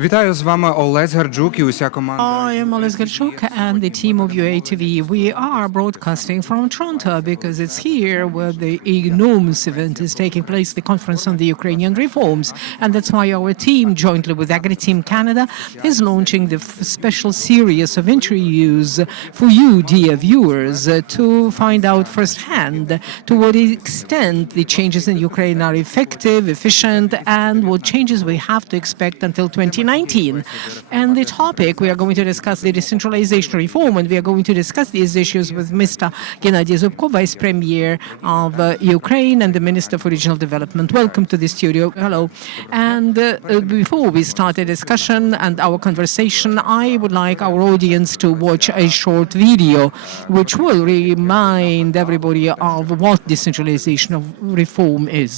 Вітаю, з вами Олесь Гарджук і уся команда. I am Oles Garchuk and the team of UATV. We are broadcasting from Toronto because it's here where the enormous event is taking place, the Conference on the Ukrainian Reforms. And that's why our team, jointly with Agri-Team Canada, is launching the special series of interviews for you, dear viewers, to find out firsthand to what extent the changes in Ukraine are effective, efficient, and what changes we have to expect until 2019. And the topic, we are going to discuss the decentralization reform, and we are going to discuss these issues with Mr. Hennadiy Zubko, Vice Premier of Ukraine and the Minister for Regional Development. Welcome to the studio. Hello. And before we start the discussion and our conversation, I would like our audience to watch a short video which will remind everybody of what decentralization of reform is.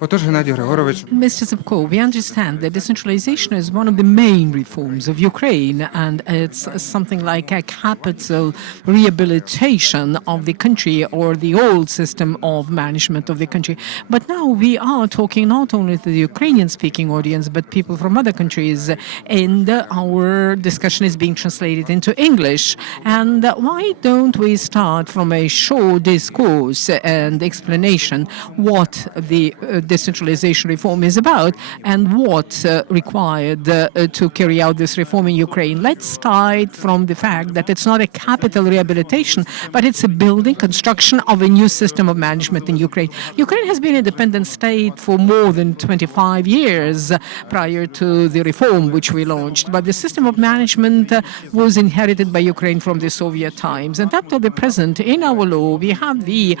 Отож, Геннадій Григорович, Mr. Zubko, we understand that decentralization is one of the main reforms of Ukraine, and it's something like a capital rehabilitation of the country or the old system of management of the country. But now we are talking not only to the Ukrainian-speaking audience, but people from other countries, and our discussion is being translated into English. And why don't we start from a short discourse and explanation what the decentralization reform is about and what required to carry out this reform in Ukraine. Let's start from the fact that it's not a capital rehabilitation, but it's a building, construction of a new system of management in Ukraine. Ukraine has been an independent state for more than 25 years prior to the reform which we launched, but the system of management was inherited by Ukraine from the Soviet times. And up to the present, in our law, we have the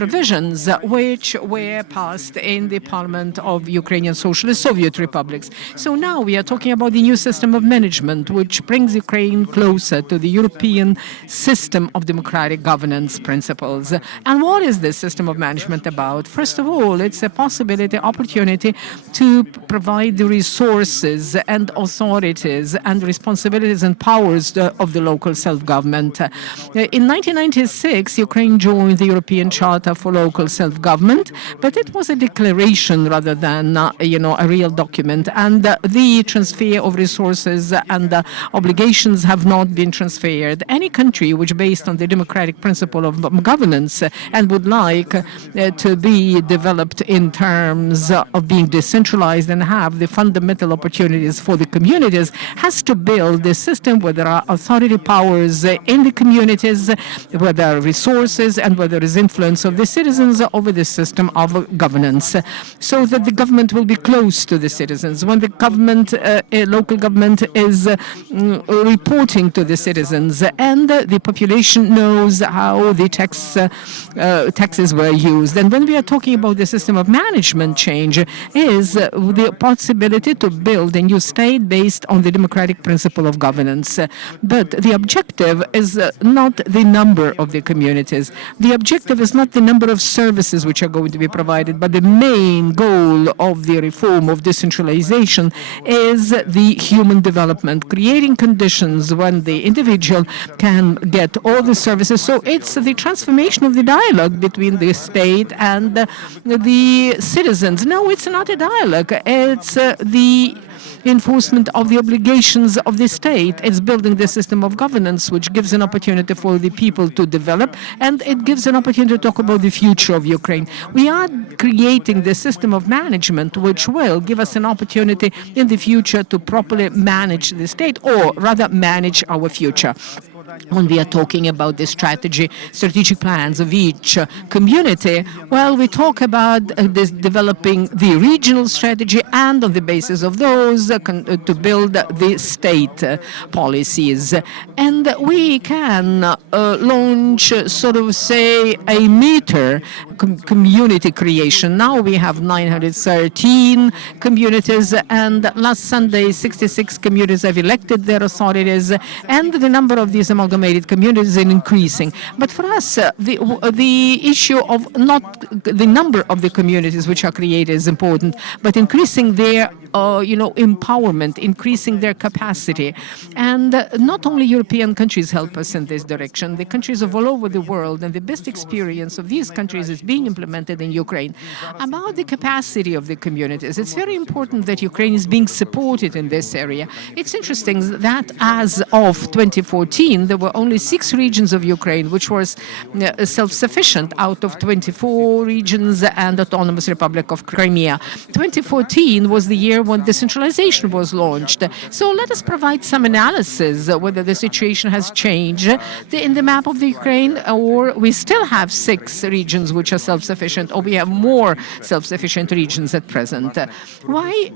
provisions which were passed in the Parliament of Ukrainian Socialist Soviet Republics. So now we are talking about the new system of management, which brings Ukraine closer to the European system of democratic governance principles. And what is this system of management about? First of all, it's a possibility, opportunity to provide the resources and authorities and responsibilities and powers of the local self-government. In 1996, Ukraine joined the European Charter for Local Self-Government, but it was a declaration rather than, a real document. And the transfer of resources and obligations have not been transferred. Any country which, based on the democratic principle of governance and would like to be developed in terms of being decentralized and have the fundamental opportunities for the communities, has to build a system where there are authority powers in the communities, where there are resources, and where there is influence of the citizens over the system of governance, so that the government will be close to the citizens. When the government, local government is reporting to the citizens and the population knows how the taxes were used. And when we are talking about the system of management change is the possibility to build a new state based on the democratic principle of governance. But the objective is not the number of the communities. The objective is not the number of services which are going to be provided, but the main goal of the reform of decentralization is the human development, creating conditions when the individual can get all the services. So it's the transformation of the dialogue between the state and the citizens. No, it's not a dialogue. It's the enforcement of the obligations of the state. It's building the system of governance, which gives an opportunity for the people to develop, and it gives an opportunity to talk about the future of Ukraine. We are creating the system of management, which will give us an opportunity in the future to properly manage the state, or rather manage our future. When we are talking about the strategic plans of each community, well, we talk about this developing the regional strategy, and on the basis of those to build the state policies. And we can launch, sort of say, a meter community creation. Now we have 913 communities, and last Sunday 66 communities have elected their authorities, and the number of these amalgamated communities is increasing. But for us, the issue of not the number of the communities which are created is important, but increasing their empowerment, increasing their capacity. And not only European countries help us in this direction, the countries of all over the world, and the best experience of these countries is being implemented in Ukraine. About the capacity of the communities, it's very important that Ukraine is being supported in this area. It's interesting that as of 2014, there were only 6 regions of Ukraine which were self-sufficient out of 24 regions and Autonomous Republic of Crimea. 2014 was the year when decentralization was launched. So let us provide some analysis whether the situation has changed in the map of the Ukraine, or we still have 6 regions which are self-sufficient, or we have more self-sufficient regions at present. Why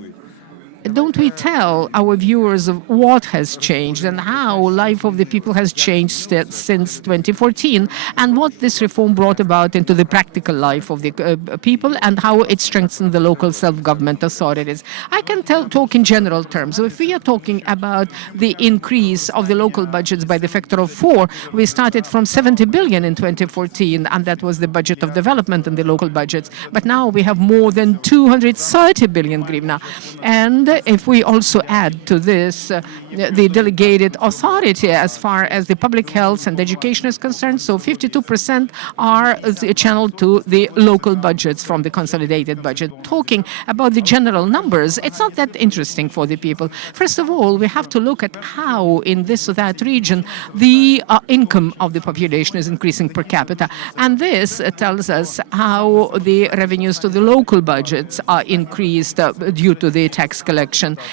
don't we tell our viewers of what has changed and how life of the people has changed since 2014, and what this reform brought about into the practical life of the people, and how it strengthened the local self-government authorities? I can talk in general terms. So if we are talking about the increase of the local budgets by the factor of 4, we started from 70 billion in 2014, and that was the budget of development in the local budgets. But now we have more than 230 billion hryvnia. And if we also add to this the delegated authority as far as the public health and education is concerned, so 52% are channeled to the local budgets from the consolidated budget. Talking about the general numbers, it's not that interesting for the people. First of all, we have to look at how in this or that region the income of the population is increasing per capita. And this tells us how the revenues to the local budgets are increased due to the tax collection,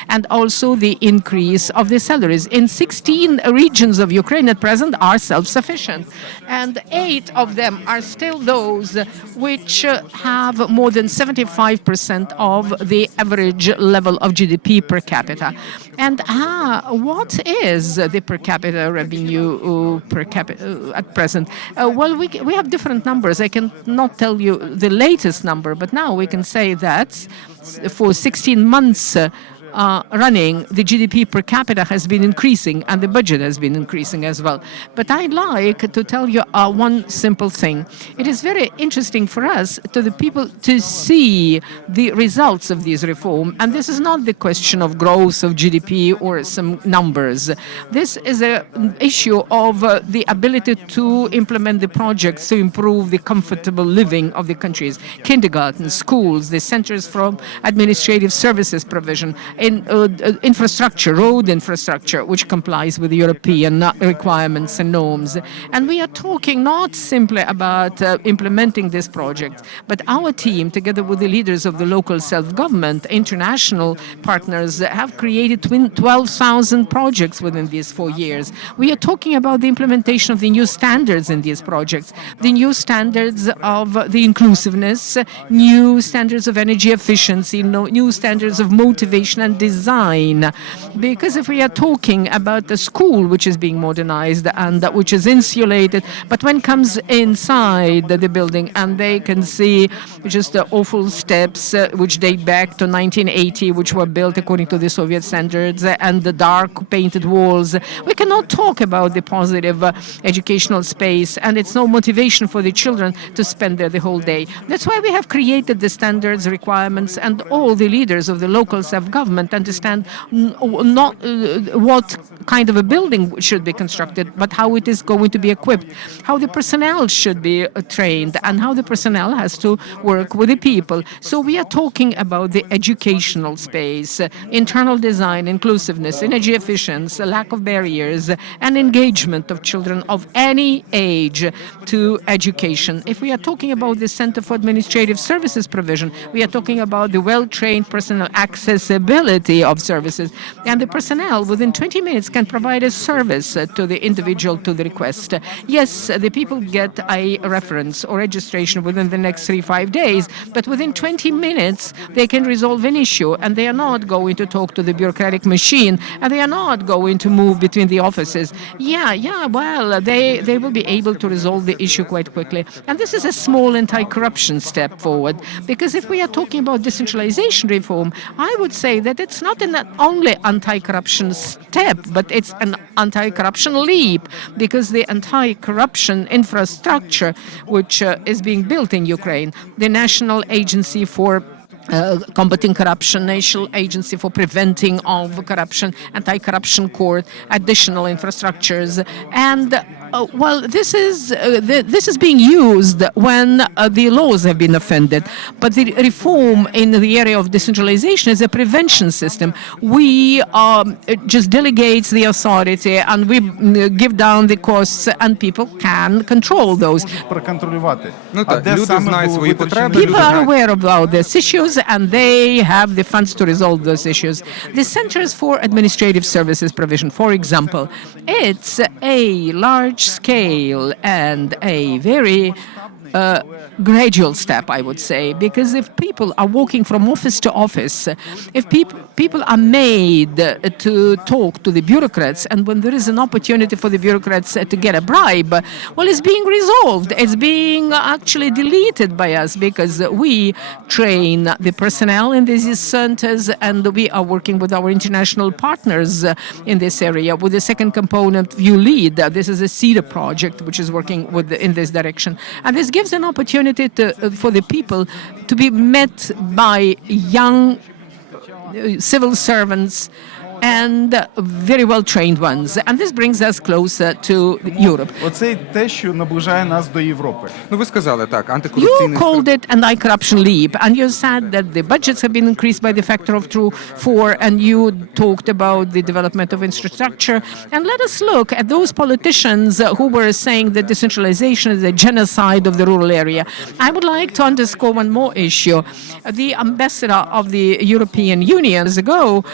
and also the increase of the salaries. In 16 regions of Ukraine at present are self-sufficient, and 8 of them are still those which have more than 75% of the average level of GDP per capita. And what is the per capita revenue at present? Well, we have different numbers. I cannot tell you the latest number, but now we can say that for 16 months running, the GDP per capita has been increasing, and the budget has been increasing as well. But I'd like to tell you one simple thing. It is very interesting for us, to the people, to see the results of this reform. And this is not the question of growth of GDP or some numbers. This is an issue of the ability to implement the projects to improve the comfortable living of the countries. Kindergarten, schools, the centers for administrative services provision, in infrastructure, road infrastructure, which complies with European requirements and norms. And we are talking not simply about implementing this project, but our team, together with the leaders of the local self-government, international partners, have created 12,000 projects within these 4 years. We are talking about the implementation of the new standards in these projects, the new standards of the inclusiveness, new standards of energy efficiency, new standards of motivation and design. Because if we are talking about the school which is being modernized and which is insulated, but when comes inside the building and they can see just the awful steps which date back to 1980, which were built according to the Soviet standards, and the dark painted walls, we cannot talk about the positive educational space, and it's no motivation for the children to spend there the whole day. That's why we have created the standards, requirements, and all the leaders of the local self-government understand not what kind of a building should be constructed, but how it is going to be equipped, how the personnel should be trained, and how the personnel has to work with the people. So we are talking about the educational space, internal design, inclusiveness, energy efficiency, lack of barriers, and engagement of children of any age to education. If we are talking about the Center for Administrative Services provision, we are talking about the well-trained personnel, accessibility of services, and the personnel within 20 minutes can provide a service to the individual to the request. Yes, the people get a reference or registration within the next 3-5 days, but within 20 minutes they can resolve an issue, and they are not going to talk to the bureaucratic machine, and they are not going to move between the offices. Well, they will be able to resolve the issue quite quickly. And this is a small anti-corruption step forward, because if we are talking about decentralization reform, I would say that it's not an only anti-corruption step, but it's an anti-corruption leap, because the anti-corruption infrastructure which is being built in Ukraine, the National Agency for combating corruption, National Agency for Preventing of Corruption, Anti-Corruption Court, additional infrastructures, and this is being used when the laws have been offended. But the reform in the area of decentralization is a prevention system. We just delegates the authority, and we give down the costs, and people can control those. People are aware about these issues, and they have the funds to resolve those issues. The Centers for Administrative Services provision, for example, it's a large scale and a very gradual step, I would say, because if people are walking from office to office, if people are made to talk to the bureaucrats, and when there is an opportunity for the bureaucrats to get a bribe, well, it's being resolved. It's being actually deleted by us, because we train the personnel in these centers, and we are working with our international partners in this area. With the second component, you lead. This is a CEDA project, which is working in this direction. And this gives an opportunity for the people to be met by young civil servants and very well-trained ones. And this brings us closer to Europe. Оце те, що наближає нас до Європи. Ну, ви сказали так, You антикорупційний called it an anti-corruption leap, and you said that the budgets have been increased by the factor of 4, and you talked about the development of infrastructure. And let us look at those politicians who were saying that decentralization is a genocide of the rural area. I would like to underscore one more issue. The ambassador of the European Union years ago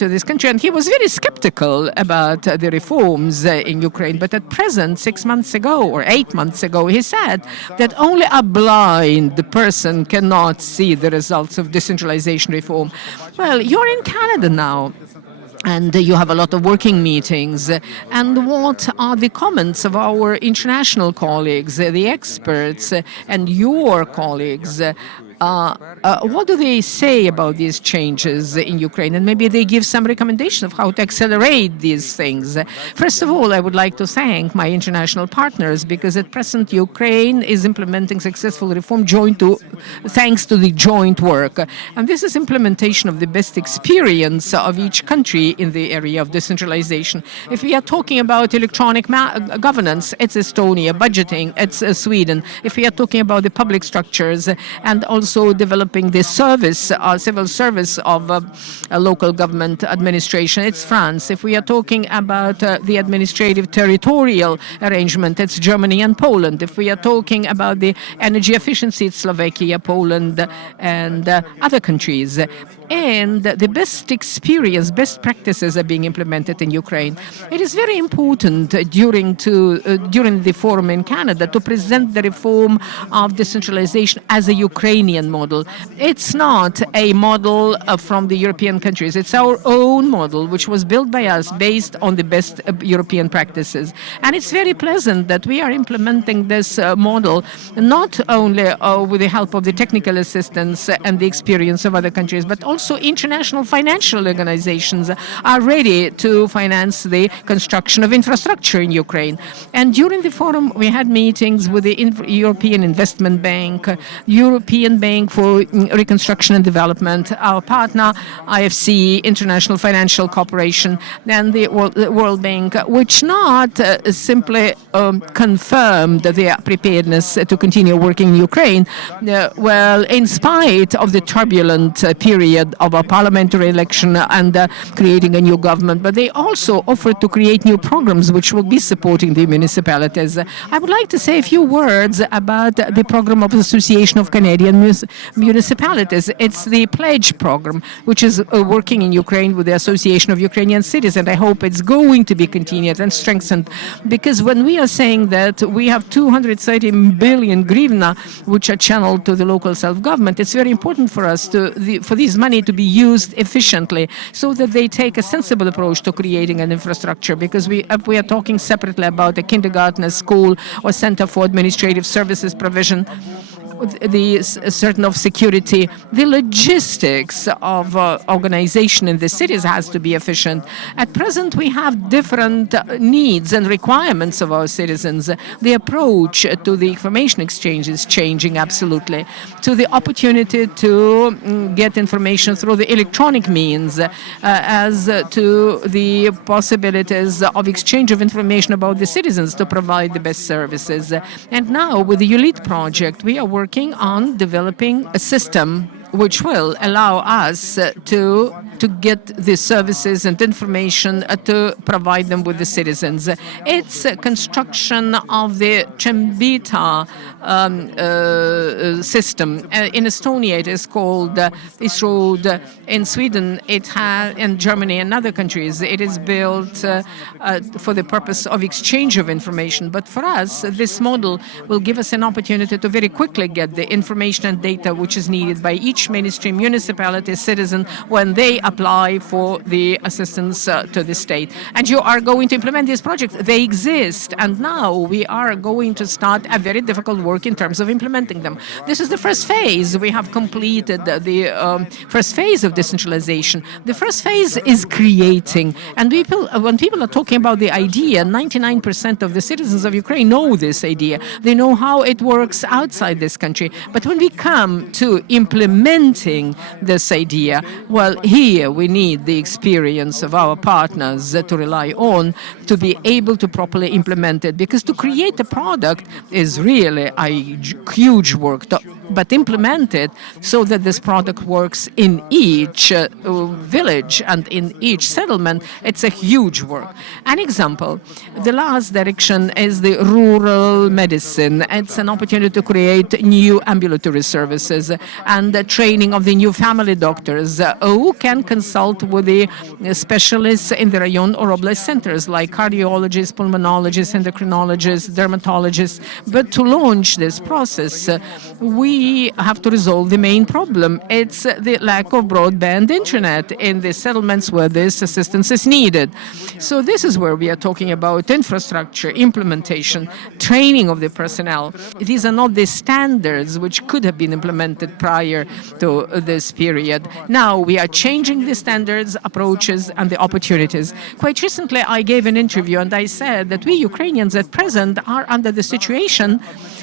to this country, and he was very skeptical about the reforms in Ukraine. But at present, 6 months ago or 8 months ago, he said that only a blind person cannot see the results of decentralization reform. Well, you're in Canada now, and you have a lot of working meetings. And what are the comments of our international colleagues, the experts, and your colleagues? What do they say about these changes in Ukraine? And maybe they give some recommendation of how to accelerate these things. First of all, I would like to thank my international partners, because at present Ukraine is implementing successful reform thanks to the joint work. And this is implementation of the best experience of each country in the area of decentralization. If we are talking about electronic governance, it's Estonia. Budgeting, it's Sweden. If we are talking about the public structures and also developing the civil service of local government administration, it's France. If we are talking about the administrative territorial arrangement, it's Germany and Poland. If we are talking about the energy efficiency, it's Slovakia, Poland, and other countries. And the best experience, best practices are being implemented in Ukraine. It is very important during the forum in Canada to present the reform of decentralization as a Ukrainian Ukrainian model. It's not a model from the European countries. It's our own model, which was built by us based on the best European practices. And it's very pleasant that we are implementing this model not only with the help of the technical assistance and the experience of other countries, but also international financial organizations are ready to finance the construction of infrastructure in Ukraine. And during the forum, we had meetings with the European Investment Bank, European Bank for Reconstruction and Development, our partner, IFC, International Financial Corporation, and the World Bank, which not simply confirmed their preparedness to continue working in Ukraine, well, in spite of the turbulent period of a parliamentary election and creating a new government, but they also offered to create new programs which will be supporting the municipalities. I would like to say a few words about the program of Association of Canadian Municipalities. It's the pledge program, which is working in Ukraine with the Association of Ukrainian Cities, and I hope it's going to be continued and strengthened, because when we are saying that we have 230 billion hryvnia which are channeled to the local self-government, it's very important for us for this money to be used efficiently so that they take a sensible approach to creating an infrastructure, because we are talking separately about a kindergarten, a school, or center for administrative services provision, the certain of security, the logistics of organization in the cities has to be efficient. At present, we have different needs and requirements of our citizens. The approach to the information exchange is changing absolutely, to the opportunity to get information through the electronic means, as to the possibilities of exchange of information about the citizens to provide the best services. And now, with the ULEAT project, we are working on developing a system which will allow us to get the services and information to provide them with the citizens. It's a construction of the Chembita system. In Estonia, it is called ISROD. In Sweden, in Germany and other countries, it is built for the purpose of exchange of information. But for us, this model will give us an opportunity to very quickly get the information and data which is needed by each ministry, municipality, citizen when they apply for the assistance to the state. And you are going to implement these projects. They exist. And now we are going to start a very difficult work in terms of implementing them. This is the first phase. We have completed the first phase of decentralization. The first phase is creating. And when people are talking about the idea, 99% of the citizens of Ukraine know this idea. They know how it works outside this country. But when we come to implementing this idea, well, here we need the experience of our partners to rely on to be able to properly implement it. Because to create a product is really a huge work, but implement it so that this product works in each village and in each settlement, it's a huge work. An example, the last direction is the rural medicine. It's an opportunity to create new ambulatory services and the training of the new family doctors who can consult with the specialists in the rayon or oblast centers like cardiologists, pulmonologists, endocrinologists, dermatologists. But to launch this process, we have to resolve the main problem. It's the lack of broadband internet in the settlements where this assistance is needed. So this is where we are talking about infrastructure, implementation, training of the personnel. These are not the standards which could have been implemented prior to this period. Now we are changing the standards, approaches, and the opportunities. Quite recently, I gave an interview and I said that we Ukrainians at present are under the situation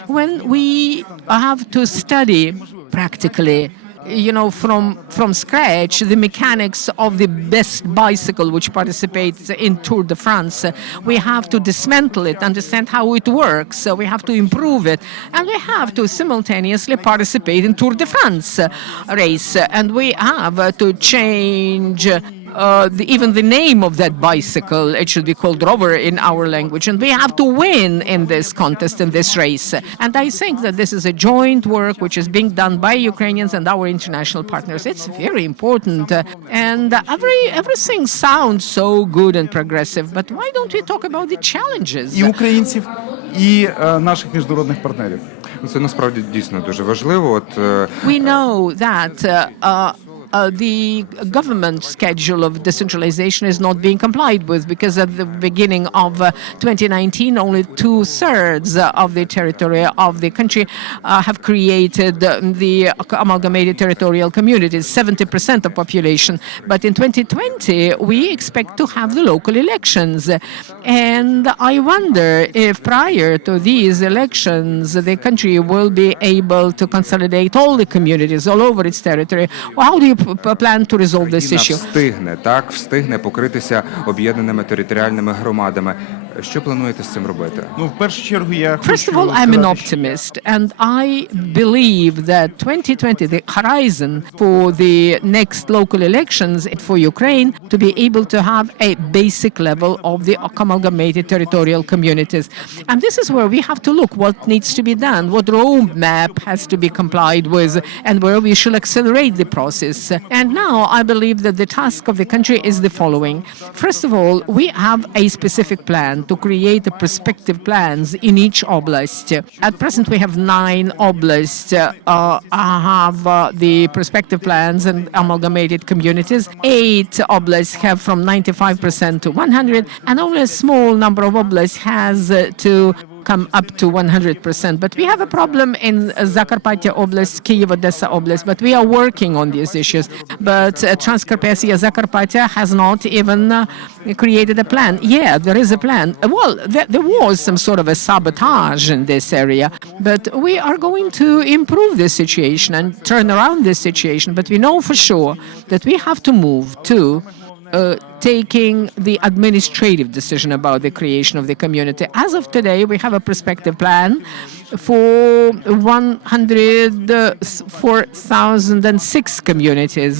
when we have to study practically, from scratch, the mechanics of the best bicycle which participates in Tour de France. We have to dismantle it, understand how it works. We have to improve it. And we have to simultaneously participate in Tour de France race. And we have to change even the name of that bicycle. It should be called rover in our language. And we have to win in this contest, in this race. And I think that this is a joint work which is being done by Ukrainians and our international partners. It's very important. And everything sounds so good and progressive. But why don't we talk about the challenges? І українців, і наших міжнародних партнерів. Це насправді дійсно дуже важливо. We know that the government schedule of decentralization is not being complied with because at the beginning of 2019, only 2/3 of the territory of the country have created the amalgamated territorial communities, 70% of population. But in 2020, we expect to have the local elections. And I wonder if prior to these elections, the country will be able to consolidate all the communities all over its territory. How do you plan to resolve this issue? Встигне покритися об'єднаними територіальними громадами. Що плануєте з цим робити? Ну, в першу чергу я First of all, I'm an optimist, and I believe that 2020, the horizon for the next local elections for Ukraine, to be able to have a basic level of the amalgamated territorial communities. And this is where we have to look what needs to be done, what roadmap has to be complied with, and where we should accelerate the process. And now I believe that the task of the country is the following. First of all, we have a specific plan to create the prospective plans in each oblast. At present, we have 9 oblasts have the prospective plans and amalgamated communities. 8 oblasts have from 95% to 100, and only a small number of oblasts has to come up to 100%. But we have a problem in Zakarpattia Oblast, Kyiv, Odessa Oblast, but we are working on these issues. But Transcarpathia, Zakarpattia has not even created a plan. Yeah, there is a plan. Well, there was some sort of a sabotage in this area, but we are going to improve this situation and turn around this situation. But we know for sure that we have to move to taking the administrative decision about the creation of the community. As of today, we have a prospective plan for 104,006 communities.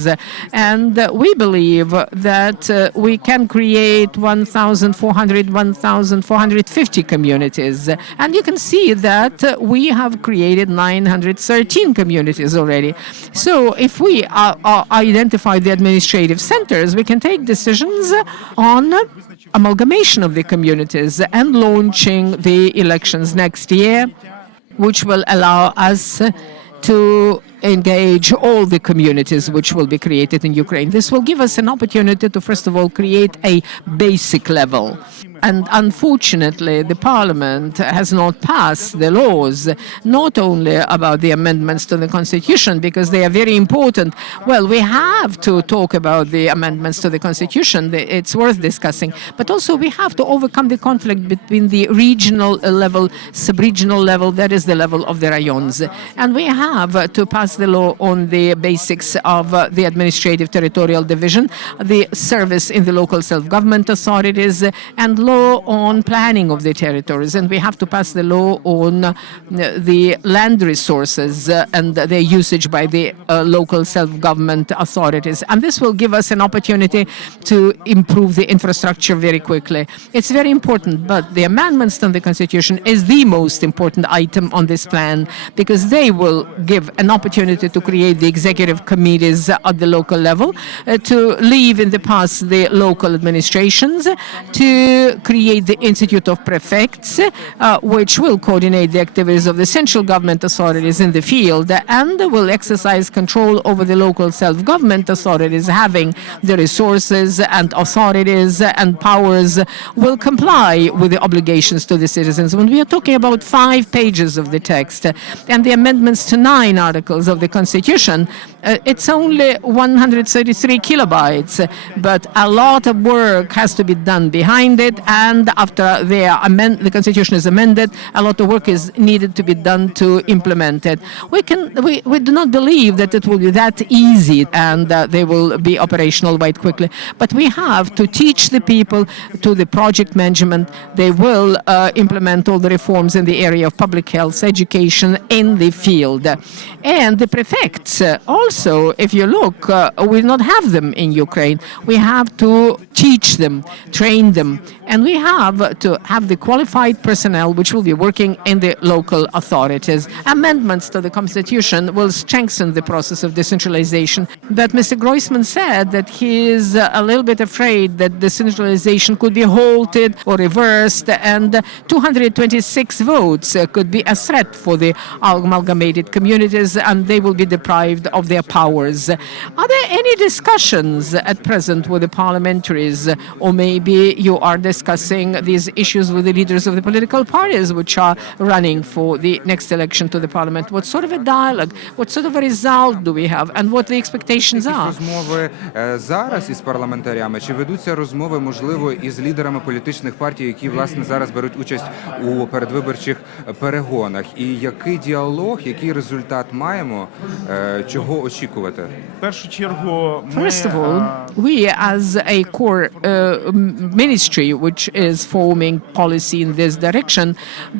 And we believe that we can create 1,450 communities. And you can see that we have created 913 communities already. So if we identify the administrative centers, we can take decisions on amalgamation of the communities and launching the elections next year, which will allow us to engage all the communities which will be created in Ukraine. This will give us an opportunity to, first of all, create a basic level. And unfortunately, the parliament has not passed the laws, not only about the amendments to the constitution, because they are very important. Well, we have to talk about the amendments to the constitution. It's worth discussing. But also we have to overcome the conflict between the regional level, sub-regional level, that is the level of the rayons. And we have to pass the law on the basics of the administrative territorial division, the service in the local self-government authorities, and law on planning of the territories. And we have to pass the law on the land resources and their usage by the local self-government authorities. And this will give us an opportunity to improve the infrastructure very quickly. It's very important, but the amendments to the Constitution is the most important item on this plan, because they will give an opportunity to create the executive committees at the local level, to leave in the past the local administrations, to create the Institute of Prefects, which will coordinate the activities of the central government authorities in the field and will exercise control over the local self-government authorities, having the resources and authorities and powers, will comply with the obligations to the citizens. When we are talking about 5 pages of the text and the amendments to 9 articles of the Constitution, it's only 133 kilobytes, but a lot of work has to be done behind it, and after the Constitution is amended, a lot of work is needed to be done to implement it. We do not believe that it will be that easy and they will be operational quite quickly, but we have to teach the people to the project management. They will implement all the reforms in the area of public health, education in the field. And the prefects also, if you look, we do not have them in Ukraine. We have to teach them, train them, And we have to have the qualified personnel which will be working in the local authorities. Amendments to the Constitution will strengthen the process of decentralization. But Mr. Groisman said that he is a little bit afraid that decentralization could be halted or reversed, and 226 votes could be a threat for the amalgamated communities, and they will be deprived of their powers. Are there any discussions at present with the parliamentaries, or maybe you are discussing these issues with the leaders of the political parties which are running for the next election to the parliament? What sort of a dialogue, what sort of a result do we have, and what the expectations are? Розмови зараз із парламентарями, чи ведуться розмови, можливо, із лідерами політичних партій, які, власне, зараз беруть участь у передвиборчих перегонах? І який діалог, який результат маємо, чого очікувати? В першу чергу First of all, we as a core ministry which is forming policy in this direction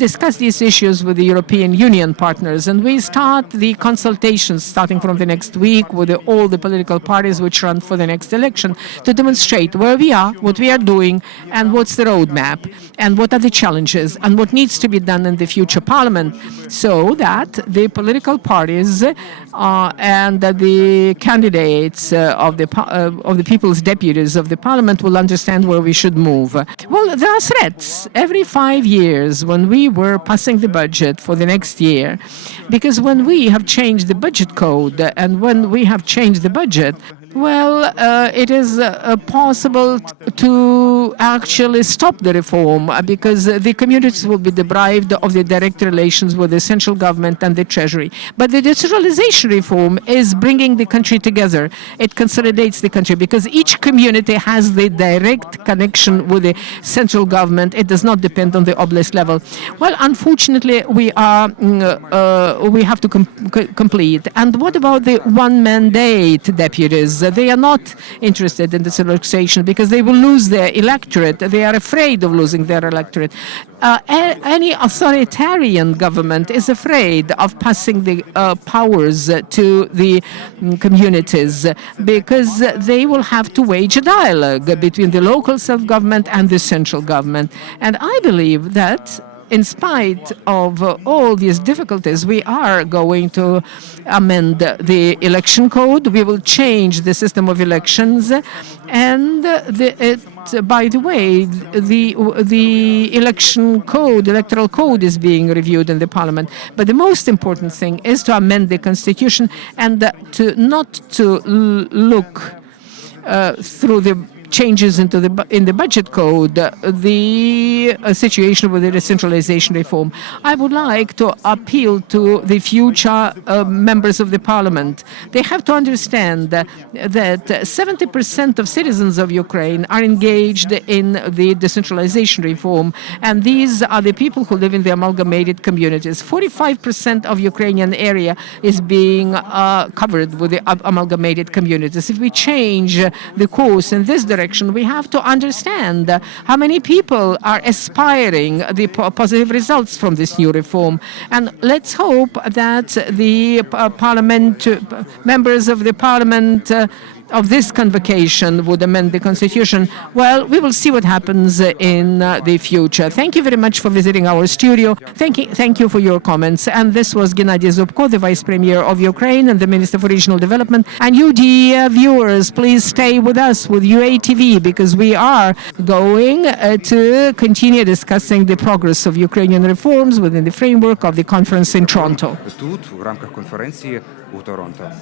discuss these issues with the European Union partners, and we start the consultations starting from the next week with all the political parties which run for the next election to demonstrate where we are, what we are doing, and what's the roadmap, and what are the challenges, and what needs to be done in the future parliament, so that the political parties and the candidates of the people's deputies of the parliament will understand where we should move. Well, there are threats every 5 years when we were passing the budget for the next year, because when we have changed the budget code and when we have changed the budget, well, it is possible to actually stop the reform because the communities will be deprived of the direct relations with the central government and the treasury. But the decentralization reform is bringing the country together. It consolidates the country because each community has the direct connection with the central government. It does not depend on the oblast level. Well, unfortunately, we have to complete. And what about the one mandate deputies? They are not interested in decentralization because they will lose their electorate. They are afraid of losing their electorate. Any authoritarian government is afraid of passing the powers to the communities because they will have to wage a dialogue between the local self-government and the central government. And I believe that in spite of all these difficulties, we are going to amend the election code. We will change the system of elections. And by the way, the electoral code is being reviewed in the parliament. But the most important thing is to amend the constitution and not to look through the changes in the budget code, the situation with the decentralization reform. I would like to appeal to the future members of the parliament. They have to understand that 70% of citizens of Ukraine are engaged in the decentralization reform, and these are the people who live in the amalgamated communities. 45% of Ukrainian area is being covered with the amalgamated communities. If we change the course in this direction, we have to understand how many people are aspiring the positive results from this new reform. And let's hope that the members of the parliament of this convocation would amend the constitution. Well, we will see what happens in the future. Thank you very much for visiting our studio. Thank you for your comments. And this was Hennadiy Zubko, the Vice Premier of Ukraine and the Minister for Regional Development. And you, dear viewers, please stay with us with UATV because we are going to continue discussing the progress of Ukrainian reforms within the framework of the conference in Toronto. Тут, в рамках конференції у Торонто.